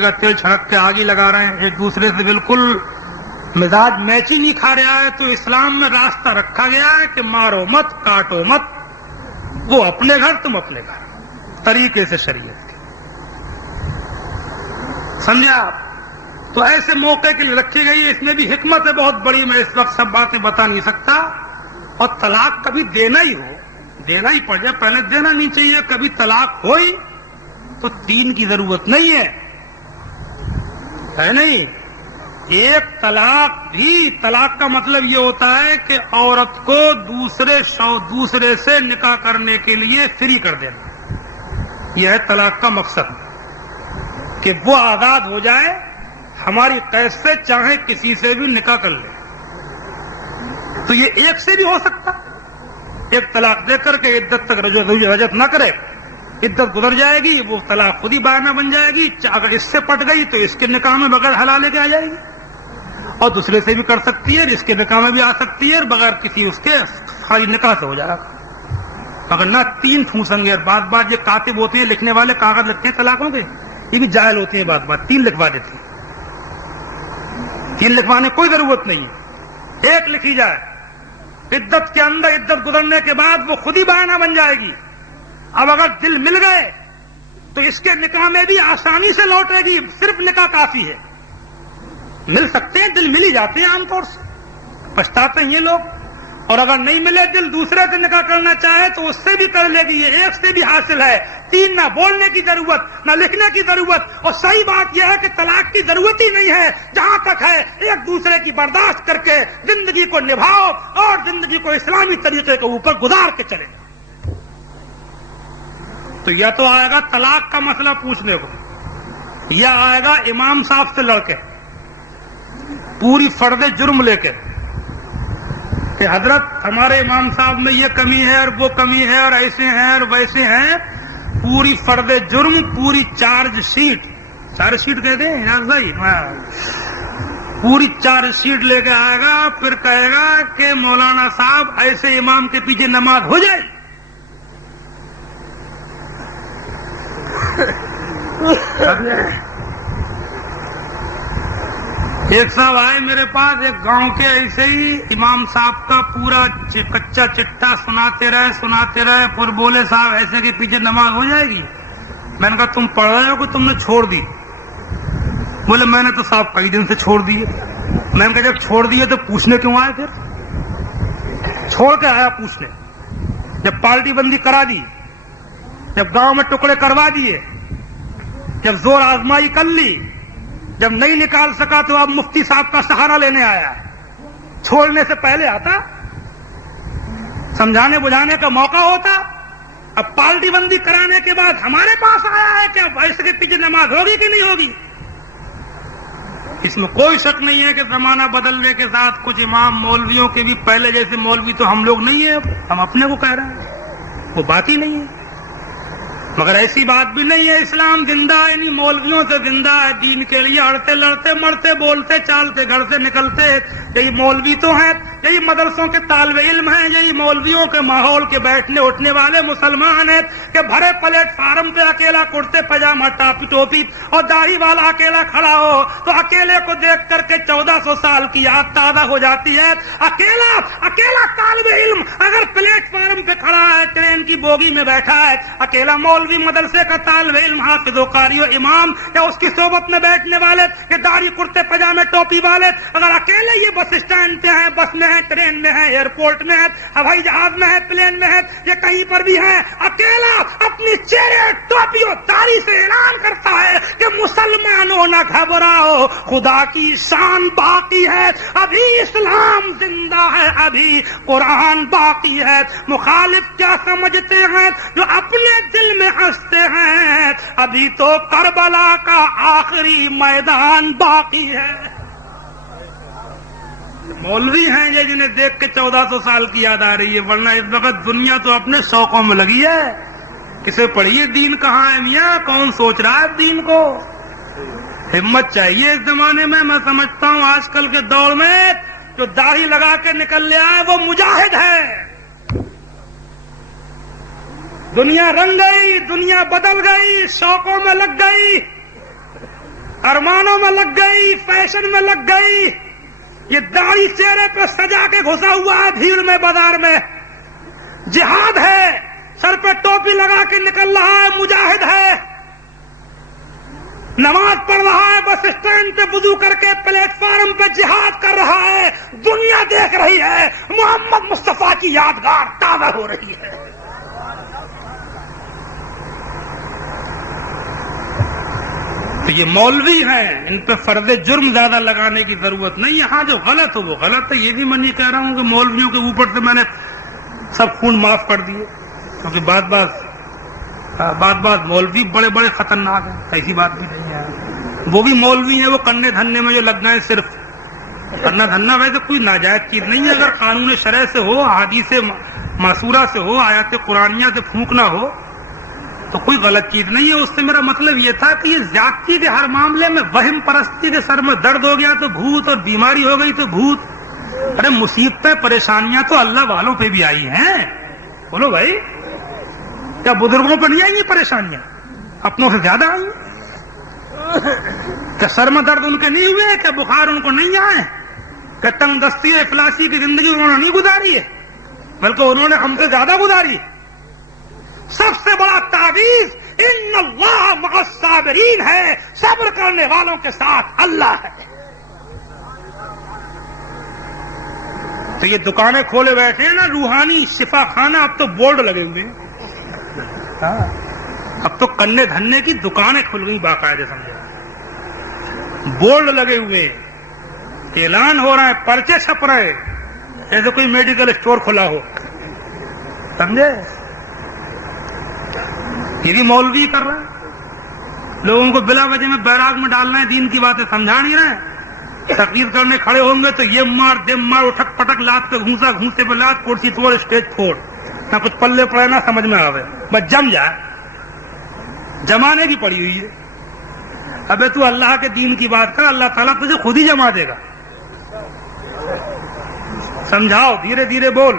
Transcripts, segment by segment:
کا تیل چھڑک کے آگ ہی لگا رہے ہیں، ایک دوسرے سے بالکل مزاج میچ ہی نہیں کھا رہا ہے، تو اسلام میں راستہ رکھا گیا ہے کہ مارو مت، کاٹو مت، وہ اپنے گھر تم اپنے گھر، طریقے سے شریعت کے. سمجھے آپ؟ تو ایسے موقع کے لیے رکھی گئی ہے. اس میں بھی حکمت ہے بہت بڑی، میں اس وقت سب باتیں بتا نہیں سکتا. اور طلاق کبھی دینا ہی ہو، دینا ہی پڑ جائے، پہلے دینا نہیں چاہیے. کبھی طلاق ہوئی تو 3 کی ضرورت نہیں ہے نہیں. ایک طلاق بھی، طلاق کا مطلب یہ ہوتا ہے کہ عورت کو دوسرے سے نکاح کرنے کے لیے فری کر دینا. یہ ہے طلاق کا مقصد، کہ وہ آزاد ہو جائے ہماری قید سے، چاہے کسی سے بھی نکاح کر لے. تو یہ ایک سے بھی ہو سکتا، ایک طلاق دے کر کے عدت تک رجعت نہ کرے، عدت گزر جائے گی، وہ طلاق خود ہی بائنا بن جائے گی. اگر اس سے پٹ گئی تو اس کے نکاح میں بغیر حلالے کے آ جائے گی، اور دوسرے سے بھی کر سکتی ہے، اس کے نکاح میں بھی آ سکتی ہے، بغیر کسی اس کے خالی نکاح سے ہو جائے گا. مگر نہ 3 ٹھونسیں گے. بات بات یہ کاتب ہوتے ہیں، لکھنے والے کاغذ لکھتے ہیں طلاقوں کے، یہ بھی جاہل ہوتے ہیں. بات بات 3 لکھوا دیتے ہیں. 3 لکھوانے کوئی ضرورت نہیں ہے، 1 لکھی جائے. عدت کے اندر، عدت گزرنے کے بعد وہ خود ہی بائنا بن جائے گی. اب اگر دل مل گئے تو اس کے نکاح میں بھی آسانی سے لوٹے گی. صرف نکاح کافی ہے. مل سکتے ہیں، دل مل ہی جاتے ہیں عام طور سے، پچھتاتے ہیں یہ لوگ. اور اگر نہیں ملے دل، دوسرے سے نکاح کرنا چاہے تو اس سے بھی کر لے گی. یہ 1 سے بھی حاصل ہے. 3 نہ بولنے کی ضرورت، نہ لکھنے کی ضرورت. اور صحیح بات یہ ہے کہ طلاق کی ضرورت ہی نہیں ہے. جہاں تک ہے ایک دوسرے کی برداشت کر کے زندگی کو نبھاؤ اور زندگی کو اسلامی طریقے کے اوپر گزار کے چلے. تو یا تو آئے گا طلاق کا مسئلہ پوچھنے کو، یا آئے گا امام صاحب سے لڑ کے پوری فرد جرم لے کے کہ حضرت ہمارے امام صاحب میں یہ کمی ہے اور وہ کمی ہے اور ایسے ہیں اور ویسے ہیں. پوری فرد جرم، پوری چارج شیٹ کہتے ہیں یار بھائی، پوری چارج شیٹ لے کے آئے گا. پھر کہے گا کہ مولانا صاحب ایسے امام کے پیچھے نماز ہو جائے. ایک صاحب آئے میرے پاس، ایک گاؤں کے، ایسے ہی امام صاحب کا پورا کچا چٹا سناتے رہے. پھر بولے صاحب ایسے کے پیچھے نماز ہو جائے گی. میں نے کہا تم پڑھ رہے ہو کہ تم نے چھوڑ دی؟ بولے میں نے تو صاحب کئی دن سے چھوڑ دیے. میں نے کہا جب چھوڑ دیے تو پوچھنے کیوں آئے؟ پھر چھوڑ کے آیا پوچھنے. جب پارٹی بندی کرا دی، جب گاؤں میں ٹکڑے کروا دیے، جب زور آزمائی کر لی، جب نہیں نکال سکا تو اب مفتی صاحب کا سہارا لینے آیا. چھوڑنے سے پہلے آتا، سمجھانے بجھانے کا موقع ہوتا. اب پارٹی بندی کرانے کے بعد ہمارے پاس آیا ہے کہ اب ایسے کے پیچھے نماز ہوگی کہ نہیں ہوگی. اس میں کوئی شک نہیں ہے کہ زمانہ بدلنے کے ساتھ کچھ امام مولویوں کے بھی پہلے جیسے مولوی تو ہم لوگ نہیں ہیں. ہم اپنے کو کہہ رہے ہیں، وہ بات ہی نہیں ہے. مگر ایسی بات بھی نہیں ہے. اسلام زندہ ہے، انہیں مولویوں سے زندہ ہے. دین کے لیے اڑتے لڑتے مرتے بولتے چالتے گھر سے نکلتے یہی مولوی تو ہیں، یہی مدرسوں کے طالب علم ہیں، یہی مولویوں کے ماحول کے بیٹھنے اٹھنے والے مسلمان ہیں کہ بھرے پلیٹ فارم پہ اکیلا کرتے پاجامہ ٹوپی اور داڑھی والا اکیلا کھڑا ہو تو اکیلے کو دیکھ کر کے 1400 سال کی یاد تازہ ہو جاتی ہے. اکیلا طالب علم اگر پلیٹ فارم پہ کھڑا ہے، ٹرین کی بوگی میں بیٹھا ہے، اکیلا مولوی مدرسے کا طالب علم، حافظ و قاری و امام یا اس کی صحبت میں بیٹھنے والے کہ داڑھی کرتے پاجامے ٹوپی والے، اگر اکیلے یہ بس اسٹینڈ پہ ہیں، بس میں ہیں، ٹرین میں ہیں، ایئرپورٹ میں ہیں، ہوائی جہاز میں ہے، پلین میں ہے، یہ کہیں پر بھی ہے، اکیلا اپنی چہرے ٹوپی اور داڑھی سے اعلان کرتا ہے کہ مسلمانوں نہ گھبراؤ، خدا کی شان باقی ہے، ابھی اسلام زندہ ہے، ابھی قرآن باقی ہے. مخالف کیا سمجھتے ہیں جو اپنے دل میں ہنستے ہیں؟ ابھی تو کربلا کا آخری میدان باقی ہے. مولوی ہیں یہ جنہیں دیکھ کے 1400 سال کی یاد آ رہی ہے، ورنہ اس وقت دنیا تو اپنے شوقوں میں لگی ہے. کسے پڑھیے دین کہاں ہے میاں، کون سوچ رہا ہے دین کو؟ ہمت چاہیے اس زمانے میں. میں سمجھتا ہوں آج کل کے دور میں جو داڑھی لگا کے نکل لیا ہے وہ مجاہد ہے. دنیا رنگ گئی، دنیا بدل گئی، شوقوں میں لگ گئی. ارمانوں میں لگ گئی، فیشن میں لگ گئی، یہ داڑھی چہرے پہ سجا کے گھسا ہوا ہے بھیڑ میں، بازار میں. جہاد ہے، سر پہ ٹوپی لگا کے نکل رہا ہے، مجاہد ہے، نماز پڑھ رہا ہے، بس اسٹینڈ پہ وضو کر کے پلیٹ فارم پہ جہاد کر رہا ہے، دنیا دیکھ رہی ہے، محمد مصطفیٰ کی یادگار تازہ ہو رہی ہے. تو یہ مولوی ہیں، ان پہ فرض جرم زیادہ لگانے کی ضرورت نہیں. یہاں جو غلط ہو وہ غلط ہے. یہ بھی میں نہیں کہہ رہا ہوں کہ مولویوں کے اوپر سے میں نے سب خون معاف کر دیے، کیونکہ بعض مولوی بڑے بڑے خطرناک ہیں، ایسی بات بھی نہیں ہے. وہ بھی مولوی ہیں، وہ کرنے دھننے میں جو لگ گئے. صرف کرنا دھننا ویسے کوئی ناجائز چیز نہیں ہے. اگر قانون شرع سے ہو، حدیث معصورہ سے ہو، آیات قرآنیہ سے پھونکنا ہو تو کوئی غلط چیز نہیں ہے. اس سے میرا مطلب یہ تھا کہ یہ زیادتی کے ہر معاملے میں وہم پرستی کے سر میں درد ہو گیا تو بھوت، اور بیماری ہو گئی تو بھوت. ارے مصیبتیں پریشانیاں تو اللہ والوں پہ بھی آئی ہیں. بولو بھائی، کیا بزرگوں پہ نہیں آئی ہیں پریشانیاں؟ اپنوں سے زیادہ آئی ہیں. کیا سر میں درد ان کے نہیں ہوئے؟ کیا بخار ان کو نہیں آئے؟ کیا تنگ دستی افلاسی کی زندگی انہوں نے نہیں گزاری ہے؟ بلکہ انہوں نے ہم سے زیادہ گزاری. سب سے بڑا تعویذ ان اللہ مع الصابرین ہے، صبر کرنے والوں کے ساتھ اللہ ہے. تو یہ دکانیں کھولے بیٹھے ہیں نا، روحانی شفا خانہ، اب تو بورڈ لگے ہوئے ہیں. اب تو کنے دھنے کی دکانیں کھل گئی باقاعدہ، سمجھے، بورڈ لگے ہوئے، اعلان ہو رہا ہے، پرچے چھپ رہے جیسے کوئی میڈیکل اسٹور کھلا ہو، سمجھے. یہ بھی مولوی کر رہا ہے، لوگوں کو بلا وجہ میں بیراگ میں ڈال رہے ہیں، دین کی باتیں سمجھا نہیں رہے. تقریر کرنے کھڑے ہوں گے تو یہ مار دم مار، اٹھک پٹک، لات پہ گھونسا، گھونسے پہ لات، کرسی توڑ، اسٹیج پھوڑ، نہ کچھ پلے پڑے نہ سمجھ میں آوے، بس جم جائے، جمانے کی پڑی ہوئی ہے. ابے تو اللہ کے دین کی بات کر، اللہ تعالیٰ تجھے خود ہی جما دے گا. سمجھاؤ، دھیرے دھیرے بول،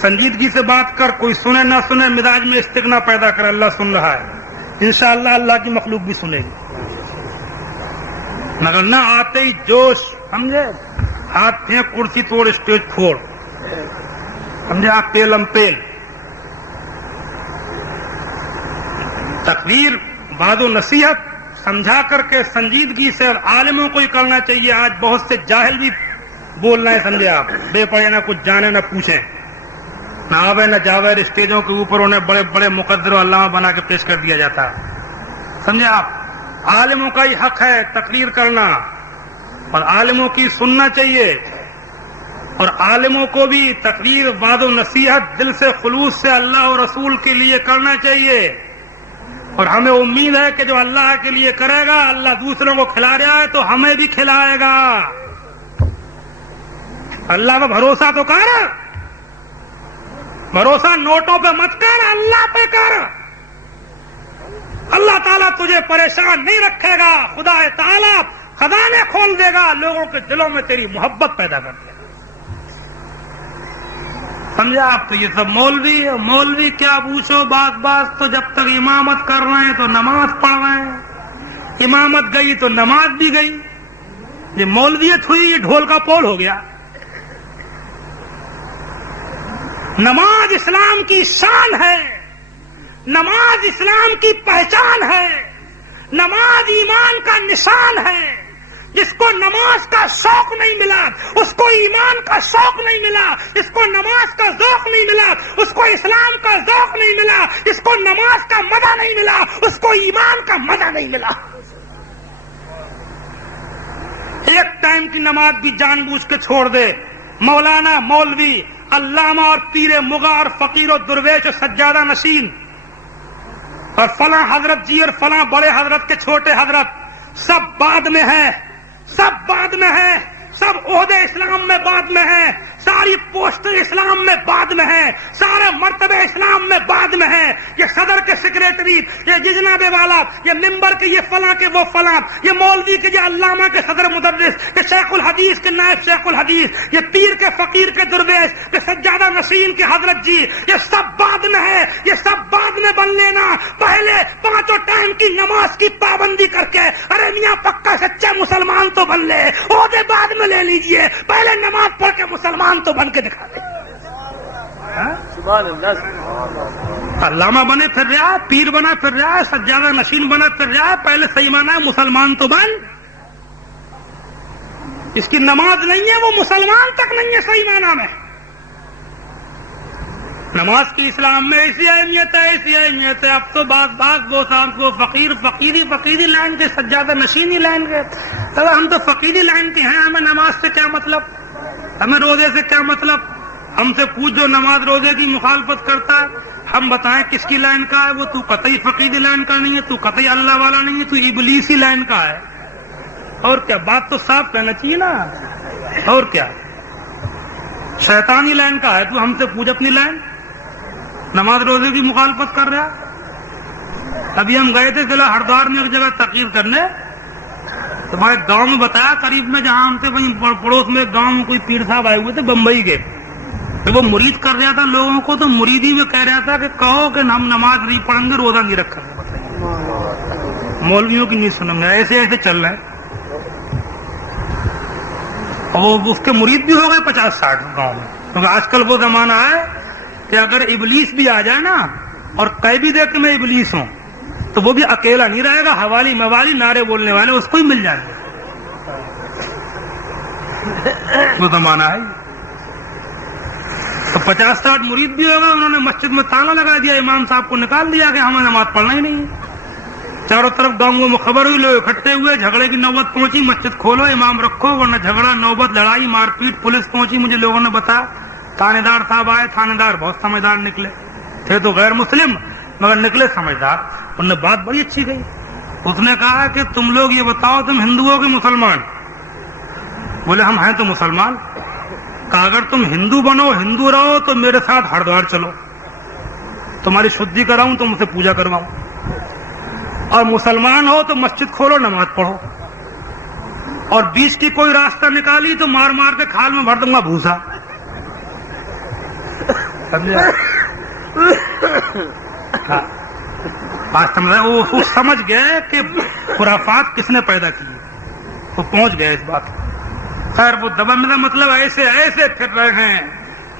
سنجیدگی سے بات کر، کوئی سنے نہ سنے، مزاج میں استغنا پیدا کر. اللہ سن رہا ہے، انشاءاللہ اللہ کی مخلوق بھی سنے گی. مگر نہ آتے ہی جوش، سمجھے، ہاتھ پھینک، کرسی توڑ، اسٹیج پھوڑ، سمجھے، آپ پیلم پیل. تقریر بعد و نصیحت سمجھا کر کے سنجیدگی سے، اور عالموں کو ہی کرنا چاہیے. آج بہت سے جاہل بھی بول رہے ہیں، سمجھے آپ، بے پڑھے، نہ کچھ جانے نہ پوچھیں، نہ آوے نہ جاوے. اسٹیجوں کے اوپر انہیں بڑے بڑے مقدر و علامہ بنا کے پیش کر دیا جاتا ہے، سمجھے آپ. عالموں کا ہی حق ہے تقریر کرنا، اور عالموں کی سننا چاہیے، اور عالموں کو بھی تقریر بعد و نصیحت دل سے خلوص سے اللہ اور رسول کے لیے کرنا چاہیے. اور ہمیں امید ہے کہ جو اللہ کے لیے کرے گا، اللہ دوسروں کو کھلا رہا ہے تو ہمیں بھی کھلائے گا. اللہ پہ بھروسہ تو کر، بھروسہ نوٹوں پہ مت کر، اللہ پہ کر. اللہ تعالیٰ تجھے پریشان نہیں رکھے گا. خدا تعالیٰ خزانے کھول دے گا، لوگوں کے دلوں میں تیری محبت پیدا کر دے گا. سمجھا آپ. تو یہ سب مولوی کیا پوچھو، بات تو جب تک امامت کر رہے ہیں تو نماز پڑھ رہے ہیں، امامت گئی تو نماز بھی گئی. یہ مولویت ہوئی، یہ ڈھول کا پول ہو گیا. نماز اسلام کی شان ہے، نماز اسلام کی پہچان ہے، نماز ایمان کا نشان ہے. جس کو نماز کا شوق نہیں ملا، اس کو ایمان کا شوق نہیں ملا، اس کو نماز کا ذوق نہیں ملا، اس کو اسلام کا ذوق نہیں ملا، اس کو نماز کا مزہ نہیں ملا، اس کو ایمان کا مزہ نہیں ملا. ایک ٹائم کی نماز بھی جان بوجھ کے چھوڑ دے. مولانا، مولوی، علامہ اور پیر مغا اور فقیر و درویش اور سجادہ نشین اور فلاں حضرت جی اور فلاں بڑے حضرت کے چھوٹے حضرت، سب بعد میں ہیں، سب بعد میں ہیں، سب عہدے اسلام میں بعد میں ہیں. ساری پوسٹیں اسلام میں بعد میں ہیں، سارے مرتبے اسلام میں بعد میں ہیں. یہ صدر کے سیکریٹری، یہ جناب والا، یہ ممبر کے یہ فلاں کے وہ فلاں، یہ مولوی کے یہ علامہ کے صدر مدرس، یہ شیخ الحدیث کے نائب شیخ الحدیث، یہ پیر کے فقیر کے درویش، یہ سجادہ نشین کے حضرت جی، یہ سب بعد میں ہے. یہ سب بعد میں بن لینا. پہلے 5 ٹائم کی نماز کی پابندی کر کے ارے میاں پکا سچا مسلمان تو بن لے، عہدے بعد میں لے لیجئے، پہلے نماز پڑھ کے مسلمان تو بن کے دکھا دے. علامہ بنے پھر رہا ہے، پیر بنا پھر رہا ہے، سجادہ نشین بنا پھر رہا ہے، پہلے صحیح مانا ہے مسلمان تو بن. اس کی نماز نہیں ہے، وہ مسلمان تک نہیں ہے صحیح معنی میں. نماز کی اسلام میں ایسی اہمیت ہے، ایسی اہمیت ہے. اب تو بعض وہ صاحب وہ فقیری لائن کے، سجادہ نشینی لائن کے. ہم تو فقیری لائن کے ہیں، ہمیں نماز سے کیا مطلب، ہمیں روزے سے کیا مطلب. ہم سے پوچھ جو نماز روزے کی مخالفت کرتا ہے، ہم بتائیں کس کی لائن کا ہے وہ. تو قطعی فقیری لائن کا نہیں ہے، تو قطعی اللہ والا نہیں ہے، تو ابلیسی لائن کا ہے. اور کیا، بات تو صاف کہنا چاہیے نا. اور کیا، شیطانی لائن کا ہے. تو ہم سے پوچھ اپنی لائن. نماز روزے کی مخالفت کر رہا. ابھی ہم گئے تھے ضلع ہردوار میں ایک جگہ تقریر کرنے، تو ہمارے گاؤں میں بتایا قریب میں جہاں ہم تھے وہیں پڑوس میں گاؤں میں کوئی پیر صاحب آئے ہوئے تھے بمبئی کے. تو وہ مرید کر رہا تھا لوگوں کو، تو مریدی میں کہہ رہا تھا کہ کہو کہ ہم نماز نہیں پڑھیں گے، روزہ نہیں رکھیں گے. مولویوں کی نہیں سنیں گے، ایسے ایسے چل رہے ہیں. اور اس کے مرید بھی ہو گئے 50-60 گاؤں میں. کیونکہ آج کل وہ زمانہ ہے کہ اگر ابلیس بھی آ جائے نا اور کہہ بھی دے کہ میں ابلیس ہوں، تو وہ بھی اکیلا نہیں رہے گا، حوالی موالی نعرے بولنے والے اس کو ہی مل جائیں گے. وہ زمانہ ہے. تو 50-60 مرید بھی ہوگا، انہوں نے مسجد میں تالا لگا دیا، امام صاحب کو نکال دیا کہ ہمیں نماز پڑھنا ہی نہیں ہے. چاروں طرف گاؤں میں خبر ہوئی، لوگ اکٹھے ہوئے، جھگڑے کی نوبت پہنچی، مسجد کھولو امام رکھو ورنہ جھگڑا، نوبت، لڑائی، مار پیٹ، پولیس پہنچی. مجھے لوگوں نے بتایا تھانے دار صاحب آئے، تھانے دار بہت سمجھدار نکلے، تھے تو غیر مسلم مگر نکلے سمجھدار. انہوں نے بات بڑی اچھی کہی. اس نے کہا کہ تم لوگ یہ بتاؤ تم ہندو ہو کہ مسلمان؟ بولے ہم ہیں تو مسلمان. کہا اگر تم ہندو بنو، ہندو رہو تو میرے ساتھ ہردوار چلو، تمہاری شدھی کراؤں، تم سے پوجا کرواؤں. اور مسلمان ہو تو مسجد کھولو، نماز پڑھو. اور بیچ کی کوئی راستہ نکالی تو مار مار کے کھال میں بھر دوں گا بھوسا. وہ سمجھ گئے کہ خرافات کس نے پیدا کی، وہ پہنچ گئے اس بات. خیر وہ دبا مطلب ایسے ایسے پھر رہے ہیں.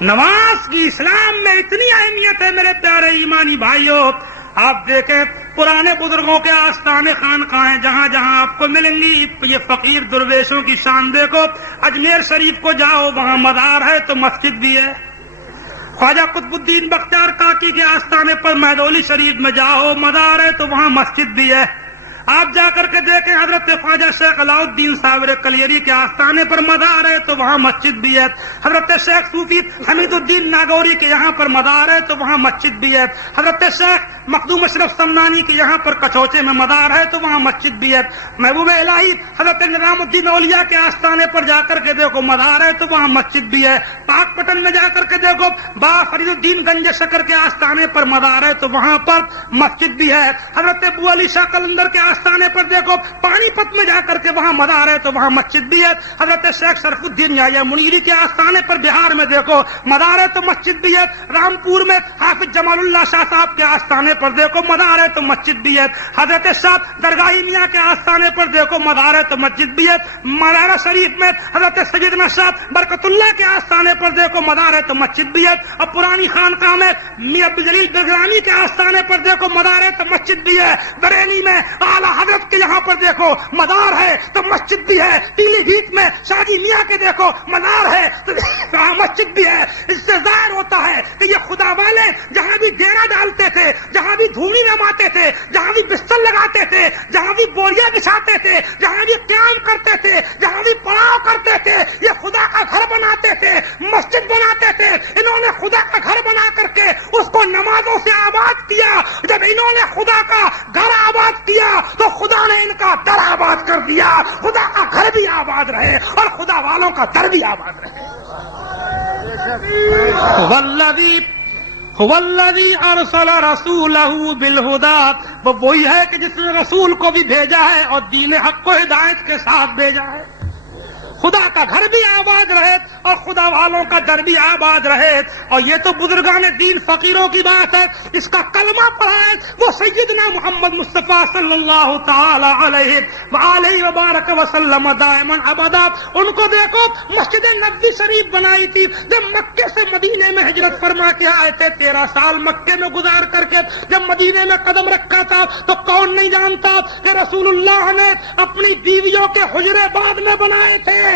نماز کی اسلام میں اتنی اہمیت ہے میرے پیارے ایمانی بھائیوں. آپ دیکھیں پرانے بزرگوں کے آستانے خانقاہ ہیں، جہاں جہاں آپ کو ملیں گی یہ فقیر درویشوں کی شان. دیکھو اجمیر شریف کو جاؤ، وہاں مزار ہے تو مسجد بھی ہے. خواجہ قطب الدین بختیار کاکی کے آستانے پر مہدولی شریف میں جاؤ، مزار ہے تو وہاں مسجد بھی ہے. آپ جا کر کے دیکھیں حضرت خواجہ شیخ علاؤ الدین صابر کلیری کے آستانے پر مزار ہے تو وہاں مسجد بھی ہے. حضرت شیخ صوفی حمید الدین ناگوری کے یہاں پر مزار ہے تو وہاں مسجد بھی ہے. حضرت شیخ مخدوم اشرف سمنانی کے یہاں پر کچوچے میں مزار ہے تو وہاں مسجد بھی ہے. محبوب الہی حضرت نظام الدین اولیاء کے آستانے پر جا کر کے دیکھو مزار ہے تو وہاں مسجد بھی ہے. پاک پٹن میں جا کر کے دیکھو با فرید الدین گنج شکر کے آستانے پر مزار ہے تو وہاں پر مسجد بھی ہے. حضرت ابو علی شاہ قلندر کے آستانے پر دیکھو پانی پت میں جا کر کے وہاں مزار ہے تو وہاں مسجد بھی ہے. حضرت شیخ شرف الدین یا منیری کے آستانے پر بہار میں دیکھو مزار ہے تو مسجد بھی ہے. رامپور میں حافظ جمال اللہ شاہ صاحب کے آستانے پر دیکھو مزار ہے تو مسجد بھی ہے. حضرت شاہ درگاہی میاں کے آستانے پر دیکھو مزار ہے تو مسجد بھی ہے. ملارا شریف میں حضرت سیدنا شاہ برکت اللہ کے آستانے پر دیکھو مزار ہے تو مسجد بھی ہے. اور پرانی خانقاہ میں میاں عبدالجلیل درگرانی کے آستانے پر دیکھو مزار ہے تو مسجد بھی ہے. بریلی میں اعلیٰ حضرت کے یہاں پر دیکھو مزار ہے تو مسجد بھی ہے. پیلی بھیت میں شاہجی میاں کے دیکھو مزار ہے تو وہاں مسجد بھی ہے. اس سے ظاہر ہوتا ہے کہ یہ خدا والے جہاں بھی ڈیرا ڈالتے تھے، جہاں بھی دھوڑی نماتے تھے، جہاں بھی بستر لگاتے تھے، جہاں بھی بوریاں بچھاتے تھے، جہاں بھی قیام کرتے تھے، جہاں بھی پڑاؤ کرتے تھے، یہ خدا کا گھر بناتے تھے، مسجد بناتے تھے. انہوں نے خدا کا گھر بنا کر کے اس کو نمازوں سے آباد کیا. جب انہوں نے خدا کا گھر آباد کیا تو خدا نے ان کا در آباد کر دیا. خدا کا گھر بھی آباد رہے اور خدا والوں کا در بھی آباد رہے. والذی ارسل رسولہ بالہدی، وہ وہی ہے کہ جس نے رسول کو بھی بھیجا ہے اور دین حق کو ہدایت کے ساتھ بھیجا ہے۔ خدا کا گھر بھی آباد رہے اور خدا والوں کا در بھی آباد رہے۔ اور یہ تو بزرگان دین فقیروں کی بات ہے، اس کا کلمہ پڑھا ہے وہ سیدنا محمد مصطفیٰ صلی اللہ تعالی علیہ وآلہ وبارک وسلم دائما ابدا۔ ان کو دیکھو، مسجد نبوی شریف بنائی تھی جب مکے سے مدینے میں ہجرت فرما کے آئے تھے، 13 سال مکے میں گزار کر کے جب مدینے میں قدم رکھا تھا تو کون نہیں جانتا کہ رسول اللہ نے اپنی بیویوں کے حجرے بعد میں بنائے تھے۔